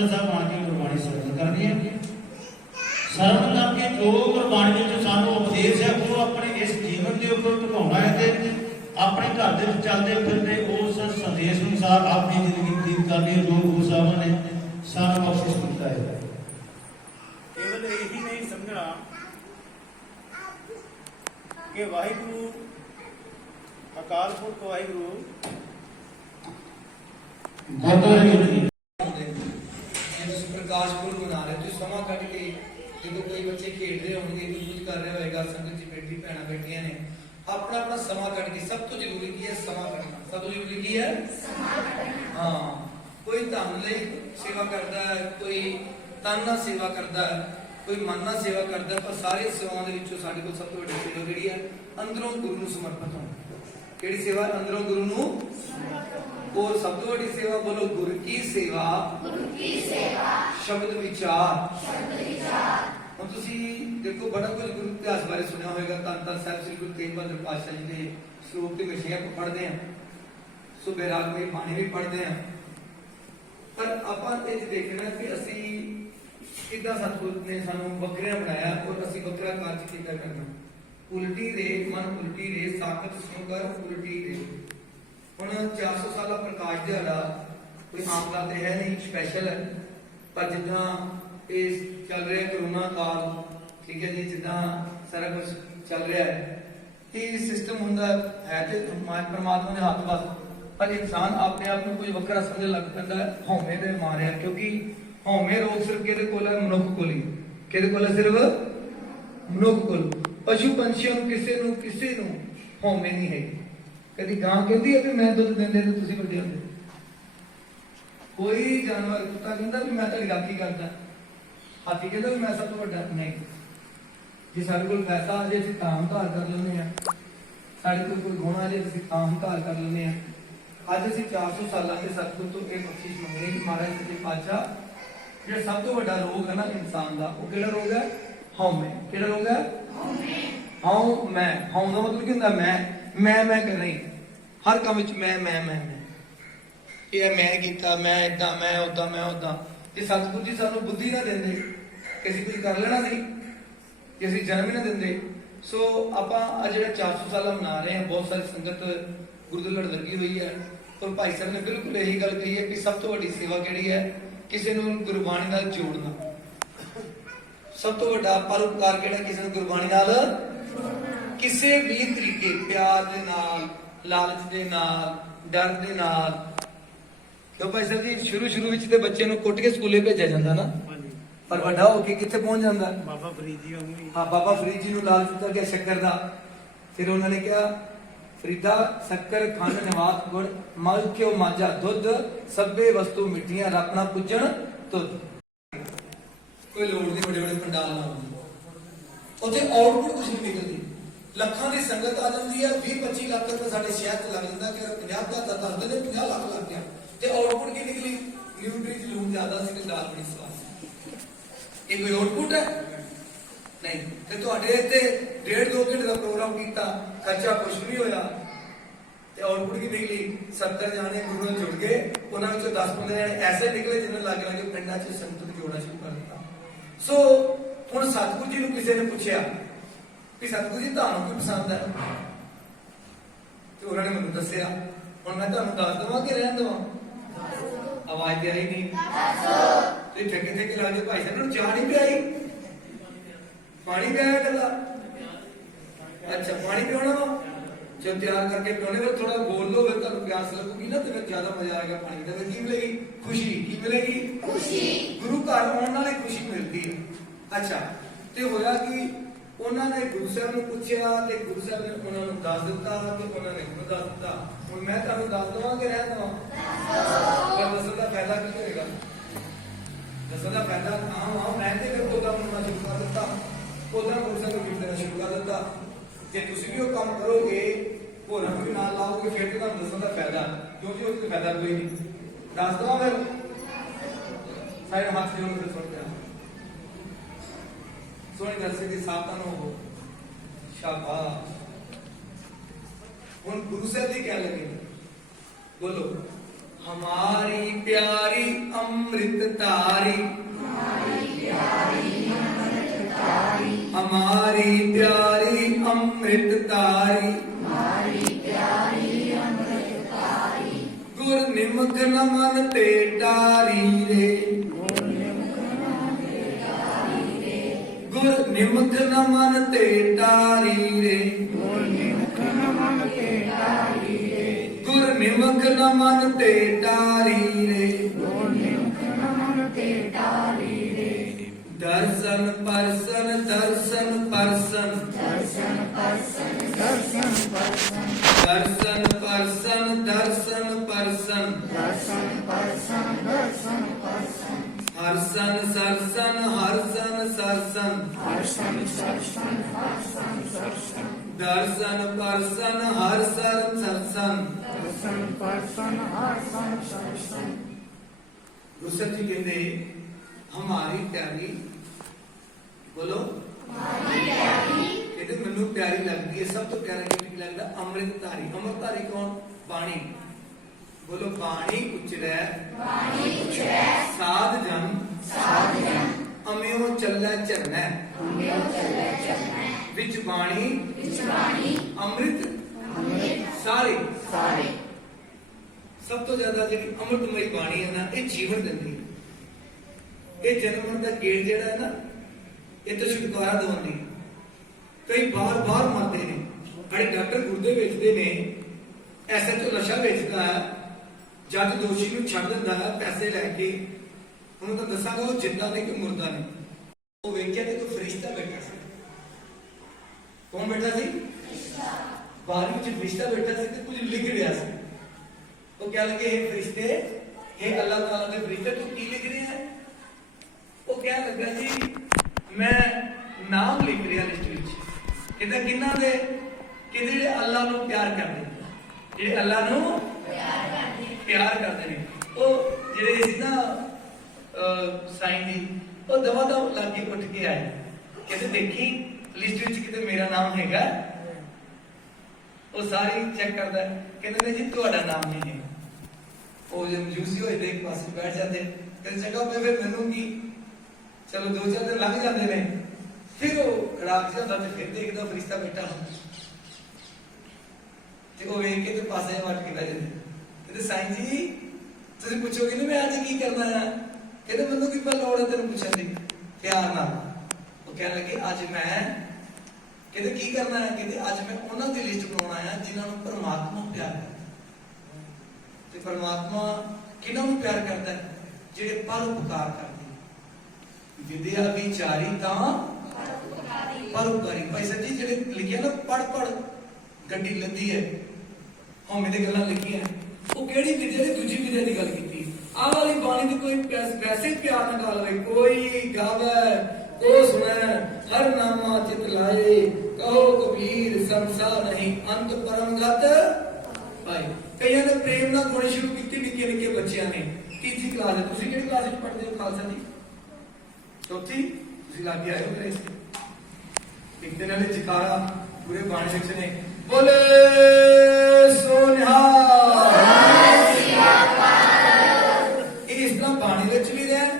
गुरद्वारा साहब आके गुरबाणी सरवण करनी है। सरवण करके जो गुरबाणी में सानू उपदेश है वो अपने इस जीवन के उपर ढुकाउणा है ते अपने घर दे विच चलदे फिरदे उस संदेश अनुसार अपनी जिंदगी बतीत करनी है जो गुरु साहब ने सानू बख्शिश कीता है। केवल यही नहीं समझना कि वाहिगुरु अकाल पुरख वाहिगुरु प्रकाश पुरब मना रहे हो समा कट के जो कोई बच्चे खेड रहे होंगे कोई कुछ कर रहे होगा संगत जी बेटी भैन बैठिया ने अपना अपना समा कट के सब तो जरूरी की है समा कटना सब तो जरूरी की है। हाँ कोई धन ले सेवा करता है कोई तन ना सेवा करता है कोई मन ना सेवा करता है पर सारे सेवाओं के विचों साडे कोल सब तो वड्डी सेवा जिहड़ी है अंदरों गुरु नूं समर्पित होना। किहड़ी सेवा अंदरों गुरु नूं और सब तो वड्डी सेवा बोलो गुरु की सेवा शब्द विचार। हम तुसी देखो बड़ा कुछ गुरु इतिहास बारे सुनिया होगा धन धन साहिब श्री गुरु तेग बहादुर पातशाह जी के श्लोक के विषय पढ़ते हैं सुबह रात में बाणी भी पढ़ते हैं पर आप देखना कि असी किदा सतगुरु ने सानू बकरियां बनाया और असी बकरा कार्य किदा करना उल्टी रे मन उल्टी रे साकत सुन कर उल्टी रे। हुण 400 साल प्रकाश दिहाड़ा कोई आम गल है नहीं स्पैशल है पर जिदा इस चल रहा है कोरोना काल ठीक है जी जिदा सारा कुछ चल रहा है ये सिस्टम हुंदा है ते परमात्मा ने हाथ बस पर इंसान अपने आप को कुछ वक्रा समझ लग पैंदा है हौमे दे मारिया क्योंकि हौमे रोग सिर्फ किहदे कोल है मनुख कोल ही किहदे कोल है सिर्फ मनुख कोल पशु पंछियों किसी नूं हौमे नहीं है। कभी गां कहती है कि मैं दुध देंदे ते तुसीं वड्डे हुंदे कोई जानवर कुत्ता कहता भी मैं तेरी राखी करता हाथी कहता भी मैं सब तो वड्डा नहीं जे साडे कोल पैसा आ जाए तां धार कर लैंदे आ साडे कोल कोई गुण आ जाए असीं तां धार कर लैंदे आ। अज असीं 400 साल के सतगुर तो एक बख्शिश मंगनी कि महाराज सच्चे पातशाह जो सब तो बड़ा रोग है ना इंसान का वो किहड़ा रोग है हौमे। किहड़ा रोग है हाउ मैं हाउ का मतलब की हुंदा मैं कर रही हर काम विच मैं ये मैं कीता मैं इदां मैं उदां जे सतगुर जी सानू बुद्धि ना देंदे कि असीं कुछ कर लेना सी कि असीं जन्म ही ना देंदे। सो आपां अज जिहड़ा 400 साल मना रहे हैं बहुत सारी संगत गुरु दे लड़ लगी हुई है और भाई साहब ने बिल्कुल यही गल कही है कि सब तो वड्डी सेवा किहड़ी है किसी नूं गुरबाणी नाल जोड़ना। सब तो वड्डा परोपकार किहड़ा किसी नूं गुरबाणी नाल किसी भी तरीके प्यार दे नाल लालच दे नाल डर दे नाल क्यों भाई साहब जी शुरू विच ते बच्चे नूं कुट के स्कूले भेजा जांदा ना पर वड्डा हो के कित्थे पहुंच जांदा बाबा फरीद जी होंगे। हाँ बाबा फरीद जी नूं लाल दिता गया शक्कर दा फिर उन्होंने कहा फरीदा शक्कर खंड नवात गुड़ मल क्यों माजा दुध सभे वस्तु मिठियां रखना पुजन तुद कोई लोड़ नहीं बड़े बड़े पंडाल ना उत्थे आउटपुट कुछ नहीं निकलती ਲੱਖਾਂ ਦੀ ਸੰਗਤ आ जाती है 20-25 ਲੱਖ ਰੁਪਏ ਸਾਡੇ ਸ਼ਹਿਰ ਚ ਲੱਗ ਜਾਂਦਾ ਕਿ 50 ਦਾ ਦੱਸਦੇ ਨੇ 50 ਲੱਖ ਲੱਗ ਗਿਆ ਤੇ ਆउटपुट ਕੀ ਨਿਕਲੀ ਨਿਊਟਰੀ ਚ ਲੂਣ ਜ਼ਿਆਦਾ ਸੀ ਤੇ ਦਾਲ ਬੜੀ ਸਵਾਦ ਇਹ ਕੋਈ ਆउटपुट है नहीं ਤੇ ਤੁਹਾਡੇ ਇੱਥੇ 1.5-2 ਘੰਟੇ ਦਾ ਪ੍ਰੋਗਰਾਮ ਕੀਤਾ ਖਰਚਾ ਕੁਝ ਨਹੀਂ ਹੋਇਆ ਤੇ ਆउटपुट ਕੀ ਨਿਕਲੀ 70 ਜਾਣੇ ਗੁਰੂ ਨਾਲ ਜੁੜ ਗਏ ਉਹਨਾਂ ਵਿੱਚੋਂ 10-15 ਜਾਣੇ ਐਸੇ ਨਿਕਲੇ ਜਿਨ੍ਹਾਂ ਲੱਗ ਪਿੰਡਾਂ 'ਚ ਸੰਗਤ ਜੋੜਨਾ ਸ਼ੁਰੂ ਕਰ ਦਿੱਤਾ। ਸੋ ਹੁਣ ਸਤਿਗੁਰੂ ਜੀ ਨੂੰ ਕਿਸੇ ਨੇ ਪੁੱਛਿਆ कि सतगुरु जी ਤੁਹਾਨੂੰ ਕੀ ਪਸੰਦ ਹੈ ਤੇ ਉਹਨਾਂ ਨੇ ਮੈਨੂੰ ਦੱਸਿਆ ਹੁਣ ਮੈਂ ਤੁਹਾਨੂੰ ਦੱਸ ਦਵਾਂ ਕਿ ਰਹਿਣ ਦਵਾਂ ਆਵਾਜ਼ ਤੇ ਆਈ ਨਹੀਂ ਦੱਸੋ ਤੇ ਠੇਕੇ ਲੱਗਦੇ ਭਾਈ ਸਾਹਿਬ ਨੂੰ ਚਾਹ ਨਹੀਂ ਪਿਆਈ ਪਾਣੀ ਪਿਆਇਆ ਕੱਲਾ ਅੱਛਾ ਪਾਣੀ ਪਿਉਣਾ जब तैयार करके पियोने में थोड़ा बोल लो फिर तक प्यास लगेगी ना तो फिर ज्यादा मजा आएगा पानी का की मिलेगी खुशी की मिलेगी खुशी गुरु घर आने वाले खुशी मिलती है। अच्छा ते होया कि उन्होंने गुरु साहब ने पूछा ते गुरु साहब ने उन्होंने दस दिता कि उन्होंने गुरु दस दिता हुण मैं तुहानू दस दवां कि रह दवां पर दसन दा फायदा की होएगा दसन दा फायदा हां मैं ते फिर ओदा मनना शुरू कर दिता ओदा गुरु साहब ने देना शुरू कर दिता जे तुसीं भी वो काम करोगे होरां नूं भी नाल लाओगे फिर तो तुहानू दसन दा फायदा क्योंकि उसका फायदा कोई नहीं दस दवां फिर सारे हाथ जोड़ के सुन के सोनी दर्शक की सावधान हो शाबाश। हुण गुरु साहब जी क्या लगे बोलो हमारी प्यारी अमृत तारी, हमारी प्यारी अमृत तारी, गुर निमक न मन ते टारी रे, गुर निमक न मन ते टारी रे, गुर निमक न मन ते टारी रे, दर्शन परसन दर्शन परसन, दर्शन परसन दर्शन परसन, हर्षन सरसन हर्षन सरसन, दर्शन परसन हर्षन सरसन। गुरसत जी कहते हमारी प्यारी, बोलो कहते मैनू प्यारी लगती है, सब तो प्यारा गिफ्ट लगता अमृत धारी। अमृत धारी कौन? पानी। बोलो पानी उचरै साध जन, अम्यो चलै झरनै, विच बाणी अमृत सारे। सब तो ज्यादा जी अमृतमयी बाणी है ना, ये जीवन दिंदी है। ये जन्म का गेट जिहड़ा है ना, ये तो छुटकारा दिवाउंदी। कई बार बार मरते हैं, बड़े डॉक्टर गुर्दे बेचते ने, ऐसा तो नशा बेचता है, जज दोषी को छड़ दिंदा है पैसे लैके। हुण तो दसांगा वो जिंदा ने कि मुर्दा ने। वो वेख्या ते कोई फरिश्ता बैठा सी। कौन बैठा सी? बारी में फरिश्ता बैठा सी ते कुछ लिख रहा सी। वो क्या लगे, हे फरिश्ते, हे अल्लाह ताला दे फरिश्ते, तू की लिख रहे हैं? वो क्या लगा जी, मैं नाम लिख रहा लिस्ट विच। कहता किन्ना दे? कि जेड़े अल्लाह नूं प्यार करदे, जेड़े अल्लाह नूं प्यार करदे ने। वो जेड़े सी ना साईं जी, वो दवा दव लागे उठ के आए, कहते देखी लिस्ट विच किते मेरा नाम हैगा। वो सारी चेक करदा, कहते ने जी तुहाडा नाम नहीं है। वो जब यूसी होए ते एक पासे बैठ जाते, कहते चंगा पे फिर मैनू की, चलो 2-4 दिन लग जाते ने, फिर वो रात जाता ते फिर देखदा फरिश्ता बैठा हो ते वो वेख के ते पासे वट के बैठ जाते। कहते साईं जी तुसीं पुछोगे ना मैं आज की करना है? कहते मैनू की लोड़ है तेन पुछण दी, प्यार नाल। वो कहने लगे आज मैं, कहते की करना है? कहते आज मैं उन्हां दी लिस्ट बनाउणा है जिन्हां नूं परमात्मा प्यार करदा। ते परमात्मा किन्हां नूं प्यार करदा है? जेड़े परोपकार करदे। विद्या विचारी ता परोपकारी। भाई सर जी जेड़े लिखिया ना, पढ़ पढ़ गड्डी लद्दी है, हौमे दी गल्लां लिखियां, वो केड़ी विद्या दी? दूजी विद्या दी गल कीती। आ वाली बाणी दी कोई वैसे प्यार ना गल होई, कोई गावे को सुने, हर नामा चित लाए, कहो कबीर संसार नहीं, अंत परम गत भाई। कईयां ने प्रेम नाल गाणी शुरू कीती निक्के निक्के बच्चियां ने। तीसरी क्लास है, तुसीं किहड़ी क्लास विच पढ़दे हो खालसा जी? चौथी? तुसीं लागे आए हो मेरे। एक दिन वाले जकारा पूरे बाणी विच ने, बोले सोनिहाल। इस तरह बाणी विच भी रहन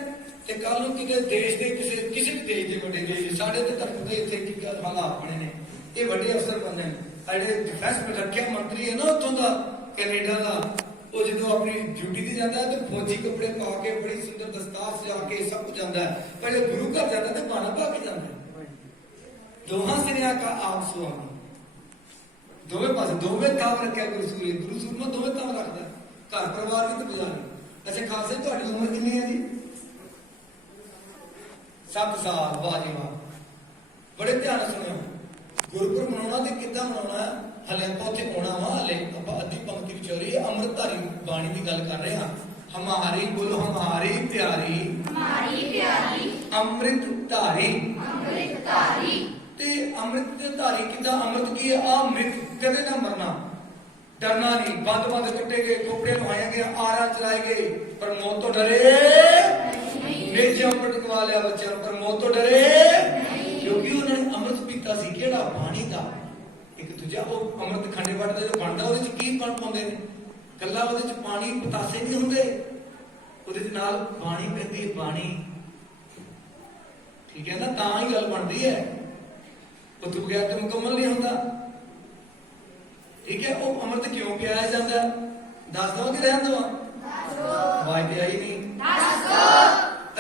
ते कल नूं किते देश दे किसी भी देश दे वड्डे देश साडे ते धरती दे इत्थे की हालात बने ने, ये वड्डे अफसर बने ने। जेह्ड़े डिफेंस रक्षा मंत्री है ना उत्थों दा, कैनेडा दा, वो जो अपनी ड्यूटी ते जाता है तो फौजी कपड़े पा के बड़ी सुंदर दस्तार सजा के सब कुछ जाता है, पर जब गुरु घर जाता है तो बाणा पा के जाता है। दोहां सिरिया का आप सुआमी, दोवें पासे दोवें काम रखा गुरु सूरमा दोवें काम रखता है, घर परिवार की तो गुजारी। अच्छा खालसा जी तुहाडी उम्र कितनी है जी? 7 साल। वाह जी वाह, बड़े ध्यान सुनियो। गुरपुरब मनाउणा ते किद्दां मनाउणा? हले आपां उत्थे आउणा वा, हले आपां अद्धी पंक्ति विचोरी अमृतधारी बाणी की गल कर रहे हां। हमारी बोलो, हमारी प्यारी अमृत धारी। ते अमृत धारी किद्दां? अमृत की है? अमृत कदे ना मरना, डरना नहीं। बंद कट्टे गए, खोपड़े लुहाए गए, आरा चलाए गए, पर मौत तो डरे निज अमृत कमा लिया बच्चों, पर मौत तो डरे क्योंकि उन्होंने अमृत पीता सी। केड़ा? बाणी दा। एक दूजा वो अमृत खंडे वट दा जो बनदा, ओहदे च की पाउंदे ने? ਕੱਲਾ ਉਹਦੇ ਚ ਪਾਣੀ ਪਤਾਸੇ ਨਹੀਂ ਹੁੰਦੇ, ਉਹਦੇ ਦੇ ਨਾਲ ਬਾਣੀ ਪੈਂਦੀ ਹੈ, ਬਾਣੀ। ਠੀਕ ਹੈ ਨਾ, ਤਾਂ ਹੀ ਗੱਲ ਬਣਦੀ ਹੈ। ਉਹ ਤੋਂ ਬਗੈਰ ਤੇ ਮੁਕੰਮਲ ਨਹੀਂ ਹੁੰਦਾ। ਠੀਕ ਹੈ, ਉਹ ਅੰਮ੍ਰਿਤ ਕਿਉਂ ਪਿਆਇਆ ਜਾਂਦਾ? ਦੱਸ ਦਵਾਂ ਕਿ ਰਹਿਣ ਦਵਾਂ? ਆਵਾਜ਼ ਤੇ ਆਈ ਨਹੀਂ।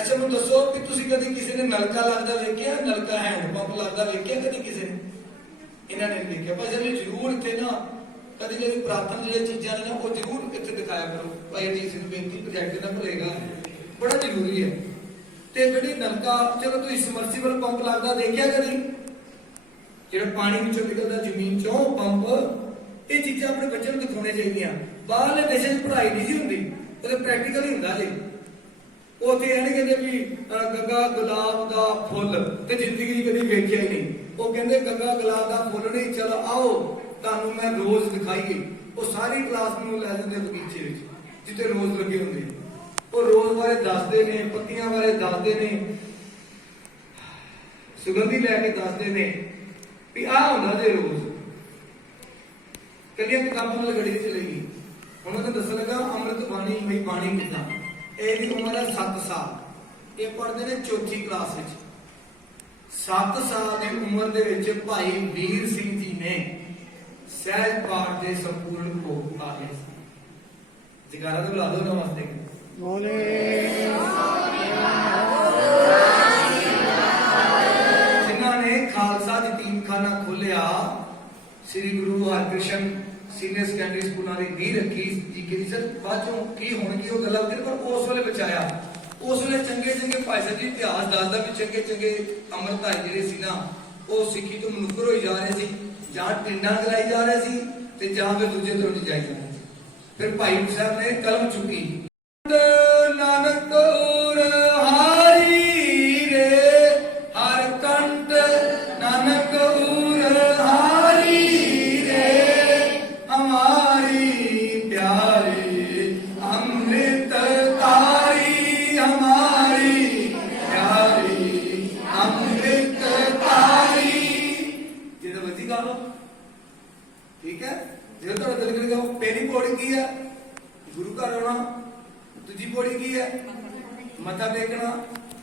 ਅੱਛਾ ਮੈਨੂੰ ਦੱਸੋ ਕਿ ਤੁਸੀਂ ਕਦੀ ਕਿਸੇ ਨੇ ਨਲਕਾ ਲੱਗਦਾ ਵੇਖਿਆ? ਨਲਕਾ ਹੈਂਡ ਪੰਪ ਲੱਗਦਾ ਵੇਖਿਆ ਕਦੀ ਕਿਸੇ ਨੇ? ਇਹਨਾਂ ਨੇ ਨਹੀਂ ਦੇਖਿਆ। ਪਰ ਜਦ ਜ਼ਰੂਰ ਇੱਥੇ ਨਾ ਕਦੀ ਕਦੀ ਪ੍ਰਾਰਥਨਾ ਜਿਹੜੀਆਂ ਚੀਜ਼ਾਂ ਨੇ ਨਾ ਉਹ ਜ਼ਰੂਰ ਇੱਥੇ ਦਿਖਾਇਆ ਕਰੋ। ਭਾਈ ਅਜੀਤ ਸਿੰਘ ਬੇਨਤੀ ਪ੍ਰੋਜੈਕਟ ਨਾ ਭੁੱਲੇਗਾ, ਬੜਾ ਜ਼ਰੂਰੀ ਹੈ। ਤੇ ਜਿਹੜੀ ਨਲਕਾ, ਚਲੋ ਤੁਸੀਂ ਸਮਰਸੀਬਲ ਪੰਪ ਲੱਗਦਾ ਦੇਖਿਆ ਕਦੀ? ਜਿਹੜਾ ਪਾਣੀ ਵਿੱਚੋਂ ਨਿਕਲਦਾ ਜ਼ਮੀਨ ਚੋਂ ਪੰਪ। ਇਹ ਚੀਜ਼ਾਂ ਆਪਣੇ ਬੱਚਿਆਂ ਨੂੰ ਦਿਖਾਉਣੀਆਂ ਚਾਹੀਦੀਆਂ। ਬਾਹਰਲੇ ਦੇਸ਼ਾਂ 'ਚ ਪੜ੍ਹਾਈ ਨਹੀਂ ਜੀ ਹੁੰਦੀ, ਉਹਦੇ ਪ੍ਰੈਕਟੀਕਲ ਹੀ ਹੁੰਦਾ ਜੀ। ਉਹ ਤੇ ਇਹ ਨਹੀਂ ਕਹਿੰਦੇ ਵੀ ਗੱਗਾ ਗੁਲਾਬ ਦਾ ਫੁੱਲ ਤੇ ਜ਼ਿੰਦਗੀ ਦੀ ਕਦੀ ਵੇਖਿਆ ਹੀ ਨਹੀਂ। ਉਹ ਕਹਿੰਦੇ ਗੱਗਾ ਗੁਲਾਬ ਦਾ ਫੁੱਲ ਨਹੀਂ, ਚਲੋ ਆਓ ਤੁਹਾਨੂੰ ਮੈਂ ਰੋਜ਼ ਦਿਖਾਈਏ। ਉਹ ਸਾਰੀ ਕਲਾਸ ਨੂੰ ਲੈ ਜਾਂਦੇ ਬਗੀਚੇ ਵਿੱਚ ਜਿੱਥੇ ਰੋਜ਼ ਲੱਗੇ ਹੁੰਦੇ। ਉਹ ਰੋਜ਼ ਬਾਰੇ ਦੱਸਦੇ ਨੇ, ਪੱਤੀਆਂ ਬਾਰੇ ਦੱਸਦੇ ਨੇ, ਸੁਗੰਧੀ ਲੈ ਕੇ ਦੱਸਦੇ ਨੇ ਵੀ ਆਹ ਹੁੰਦਾ ਜੇ ਰੋਜ਼। ਕੱਲੀਆਂ ਕਿਤਾਬਾਂ ਨਾਲ ਗੱਡੀ ਚਲੇਗੀ। ਹੁਣ ਮੈਂ ਦੱਸਣ ਲੱਗਾ ਅੰਮ੍ਰਿਤ ਬਾਣੀ ਬਈ ਬਾਣੀ ਕਿੱਦਾਂ। ਇਹਦੀ ਉਮਰ ਹੈ 7 ਸਾਲ। ਇਹ ਪੜ੍ਹਦੇ ਨੇ 4ਥੀ ਕਲਾਸ ਵਿੱਚ। 7 ਸਾਲ ਦੀ ਉਮਰ ਦੇ ਵਿੱਚ ਭਾਈ ਵੀਰ ਸਿੰਘ ਜੀ ਨੇ ਸਹਿਜ ਪਾਠ ਦੇ ਸੰਪੂਰਨ ਭੋਗ ਪਾ ਲਏ ਸੀ। ਜਗਾਰਾ ਤੇ ਬੁਲਾ ਦੋ ਨਾ ਵਾਸਤੇ। ਜਿਨ੍ਹਾਂ ਨੇ ਖਾਲਸਾ ਯਤੀਮਖਾਨਾ ਖੋਲਿਆ, ਸ੍ਰੀ ਗੁਰੂ ਹਰਕ੍ਰਿਸ਼ਨ ਸੀਨੀਅਰ ਸੈਕੰਡਰੀ ਸਕੂਲਾਂ ਦੀ ਨੀਂਹ ਰੱਖੀ ਜੀਕੇ ਦੀ। ਸਰ ਬਾਅਦ ਚੋਂ ਕੀ ਹੋਣਗੇ ਉਹ ਗੱਲਾਂ ਫਿਰ, ਪਰ ਉਸ ਵੇਲੇ ਬਚਾਇਆ। ਉਸ ਵੇਲੇ ਚੰਗੇ ਚੰਗੇ ਭਾਈ ਸਾਹਿਬ ਜੀ ਇਤਿਹਾਸ ਦੱਸਦਾ ਵੀ ਚੰਗੇ ਚੰਗੇ ਅੰਮ੍ਰਿਤਧਾਰੀ ਜਿਹੜੇ ਸੀ ਨਾ ਉਹ ਸਿੱਖੀ ਤੋਂ ਮਨੁੱਖਰ ਹੋਈ ਜਾ ਰਹੇ ਸੀ, ਜਾਂ ਟਿੰਡਾਂ ਕਰਾਈ ਜਾ ਰਹੇ ਸੀ ਤੇ ਜਾਂ ਫਿਰ ਦੂਜੇ ਧਰਮ 'ਚ ਜਾਈ ਜਾ ਰਹੇ ਸੀ। ਫਿਰ ਭਾਈ ਸਾਹਿਬ ਨੇ ਕਲਮ ਚੁੱਕੀ, ਨਾਨਕ ਹਾਰੀ ਰੇ ਹਰ ਕੰਠ ਨਾਨਕ ਹਾਰੀ ਰੇ ਹਮਾਰੀ ਪਿਆਰੀ ਅੰਮ੍ਰਿਤ ਤਾਰੀ ਹਮਾਰੀ ਪਿਆਰੀ ਅੰਮ੍ਰਿਤ ਤਾਰੀ। ਜਿਹਦਾ ਮਰਜ਼ੀ ਗਾ ਲਓ, ਠੀਕ ਹੈ। ਜੇ ਤੁਹਾਡਾ ਦਿਲ ਕਰੇਗਾ ਪਹਿਲੀ ਪੌੜੀ ਕੀ ਹੈ? ਗੁਰੂ ਘਰ ਆਉਣਾ। ਦੂਜੀ ਪੌੜੀ ਕੀ ਹੈ? ਮੱਥਾ ਟੇਕਣਾ।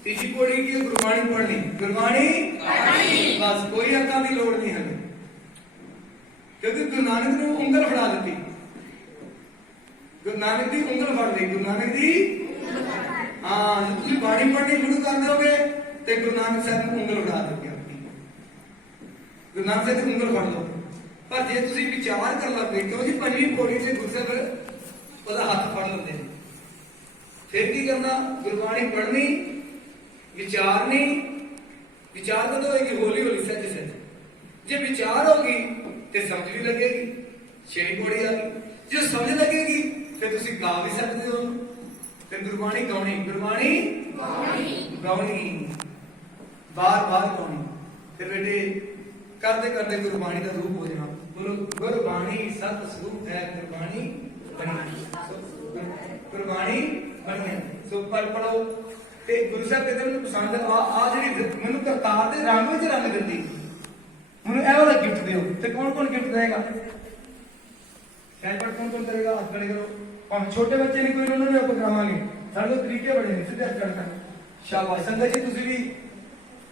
ਤੀਜੀ ਪੌੜੀ ਕੀ ਹੈ? ਗੁਰਬਾਣੀ ਪੜ੍ਹਨੀ। ਗੁਰਬਾਣੀ ਪੜ੍ਹਨੀ, ਬਸ ਕੋਈ ਅਰਥਾਂ ਦੀ ਲੋੜ ਨਹੀਂ ਹੈ। ਕਿਉਂਕਿ ਗੁਰੂ ਨਾਨਕ ਨੂੰ ਉਂਗਲ ਫੜਾ ਦਿੱਤੀ। ਗੁਰੂ ਨਾਨਕ ਦੀ ਉਂਗਲ ਫੜ ਲਈ। ਗੁਰੂ ਨਾਨਕ ਦੀ ਹਾਂ, ਜੇ ਤੁਸੀਂ ਬਾਣੀ ਪੜ੍ਹਨੀ ਸ਼ੁਰੂ ਕਰ ਦਿਓਗੇ ਤੇ ਗੁਰੂ ਨਾਨਕ ਸਾਹਿਬ ਨੂੰ ਉਂਗਲ ਫੜਾ ਦਿੱਤੀ ਆਪਣੀ। ਗੁਰੂ ਨਾਨਕ ਸਾਹਿਬ ਦੀ ਉਂਗਲ ਫੜ ਲਓ। ਪਰ ਜੇ ਤੁਸੀਂ ਵਿਚਾਰ ਕਰ ਲੱਗੇ ਕਿਉਂ ਜੀ ਪੰਜਵੀਂ ਪੌੜੀ ਤੇ ਗੁਰਸੇਵਕ ਉਹਦਾ ਹੱਥ ਫੜ ਲੈਂਦੇ ਨੇ, ਫਿਰ ਕੀ ਕਰਨਾ? ਗੁਰਬਾਣੀ ਪੜ੍ਹਨੀ, ਵਿਚਾਰਨੀ। ਵਿਚਾਰ ਕਦੋਂ ਹੋਏਗੀ? ਹੌਲੀ ਹੌਲੀ, ਸੱਚ ਸੱਚ। ਜੇ ਵਿਚਾਰ ਹੋਗੀ ਤੇ ਸਮਝ ਵੀ ਲੱਗੇਗੀ। 6ਵੀਂ ਪੌੜੀ ਆ ਗਈ। ਜੇ ਸਮਝ ਲੱਗੇਗੀ ਫਿਰ ਤੁਸੀਂ ਗਾ ਵੀ ਸਕਦੇ ਹੋ। ਫਿਰ ਗੁਰਬਾਣੀ ਗਾਉਣੀ। ਗੁਰਬਾਣੀ ਗਾਉਣੀ, ਬਾਰ ਬਾਰ ਗਾਉਣੀ। ਫਿਰ ਬੇਟੇ ਕਰਦੇ ਕਰਦੇ ਗੁਰਬਾਣੀ ਦਾ ਰੂਪ ਹੋ ਜਾਣਾ। ਬੋਲੋ, ਗੁਰਬਾਣੀ ਸਤ ਸਰੂਪ ਹੈ ਗੁਰਬਾਣੀ ਬਣੀ। ਗੁਰਬਾਣੀ ਬਣੀ। ਸੋ ਪੜੋ ਤੇ ਗੁਰੂ ਸਾਹਿਬ ਕਹਿੰਦੇ ਮੈਨੂੰ ਪਸੰਦ ਆ ਜਿਹੜੀ ਮੈਨੂੰ ਕਰਤਾਰ ਦੇ ਰੰਗ ਵਿੱਚ ਰੰਗ ਦਿੰਦੀ, ਮੈਨੂੰ ਇਹ ਵਾਲਾ ਗਿਫਟ ਦਿਓ। ਤੇ ਕੌਣ ਕੌਣ ਗਿਫਟ ਦੇਗਾ? ਸੈਂਪਲ ਕੌਣ ਕੌਣ ਕਰੇਗਾ? ਹੱਥ ਖੜੇ ਕਰੋ। ਭਾਵੇਂ ਛੋਟੇ ਬੱਚੇ ਨਹੀਂ ਕੋਈ, ਉਹਨਾਂ ਨੂੰ ਆਪਾਂ ਕਰਾਵਾਂਗੇ। ਸਾਡੇ ਕੋਲ ਤਰੀਕੇ ਬੜੇ ਨੇ, ਸਿੱਧੇ ਹੱਥ ਚੜ੍ਹਨਾ। ਸ਼ਾਬਾਸ਼ ਸੰਗਤ ਜੀ, ਤੁਸੀਂ ਵੀ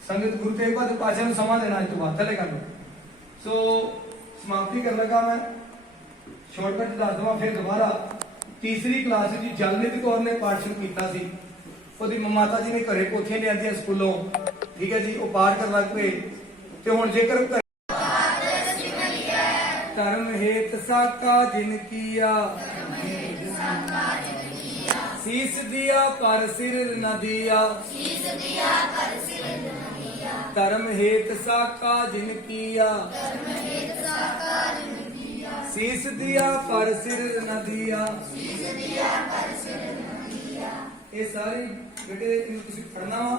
ਸੰਗਤ ਗੁਰੂ ਤੇਗ ਬਹਾਦਰ ਪਾਤਸ਼ਾਹ ਨੂੰ ਸਮਾਂ ਦੇਣਾ। ਅੱਜ ਤੋਂ ਬਾਅਦ ਥੱਲੇ ਕਰ ਲਓ। ਸੋ ਸਮਾਪਤੀ ਕਰਨ ਲੱਗਾ ਮੈਂ। ਸ਼ਾਰਟਕਟ ਦੱਸ ਦਵਾਂ ਫਿਰ ਦੁਬਾਰਾ। ਤੀਸਰੀ ਕਲਾਸ ਵਿੱਚ ਜਗਨੀਤ ਕੌਰ ਨੇ ਪਾਠ ਸ਼ੁਰੂ ਕੀਤਾ ਸੀ। ਉਹਦੀ ਮਾਤਾ ਜੀ ਨੇ ਘਰੇ ਪੋਥੀਆਂ ਲਿਆਂਦੀਆਂ ਸਕੂਲੋਂ, ਠੀਕ ਹੈ ਜੀ। ਉਹ ਪਾਠ ਕਰਨ ਲੱਗ ਪਏ। ਤੇ ਹੁਣ ਜੇਕਰ ਧਰਮ ਹੇਤ ਸਾਕਾ ਜਿਨ ਕੀਆ, ਸੀਸ ਦਿਆ ਪਰ ਸਿਰ ਨ ਦਿਆ। ਧਰਮ ਹੇਤ ਸਾਕਾ ਜਿਨ ਕੀਆ, ਸੀਸ ਦਿਆ ਪਰ ਸਿਰ ਨ ਦਿਆ। ਇਹ ਸਾਰੇ ਬੇਟੇ ਇਹਨੂੰ ਤੁਸੀਂ ਪੜ੍ਹਨਾ ਵਾ,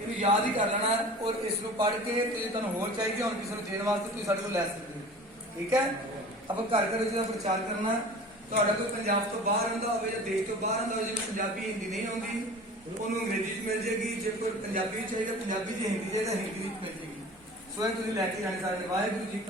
ਇਹਨੂੰ ਯਾਦ ਹੀ ਕਰ ਲੈਣਾ। ਔਰ ਇਸ ਨੂੰ ਪੜ੍ਹ ਕੇ ਤੇ ਜੇ ਤੁਹਾਨੂੰ ਹੋਰ ਚਾਹੀਦੀ ਹੁਣ ਕਿਸੇ ਨੂੰ ਦੇਣ ਵਾਸਤੇ ਤੁਸੀਂ ਸਾਡੇ ਕੋਲ ਲੈ ਸਕਦੇ ਹੋ, ਠੀਕ ਹੈ। ਆਪਾਂ ਘਰ ਘਰ ਜਿਹਦਾ ਪ੍ਰਚਾਰ ਕਰਨਾ। ਤੁਹਾਡਾ ਕੋਈ ਪੰਜਾਬ ਤੋਂ ਬਾਹਰ ਆਉਂਦਾ ਹੋਵੇ ਜਾਂ ਦੇਸ਼ ਤੋਂ ਬਾਹਰ ਆਉਂਦਾ ਹੋਵੇ, ਜਿਹਨੂੰ ਪੰਜਾਬੀ ਹਿੰਦੀ ਨਹੀਂ ਆਉਂਦੀ, ਉਹਨੂੰ ਅੰਗਰੇਜ਼ੀ 'ਚ ਮਿਲ ਜੇਗੀ। ਜੇ ਕੋਈ ਪੰਜਾਬੀ ਚਾਹੀਦਾ ਪੰਜਾਬੀ 'ਚ, ਹਿੰਦੀ ਚਾਹੀਦਾ ਹਿੰਦੀ ਵਿੱਚ ਮਿਲ ਜੇਗੀ। ਸੋ ਇਹ ਤੁਸੀਂ ਲੈ ਕੇ ਜਾਣੇ ਸਾਰੇ। ਵਾਹਿਗੁਰੂ ਜੀ।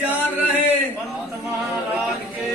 निशान रहे पंत महाराज के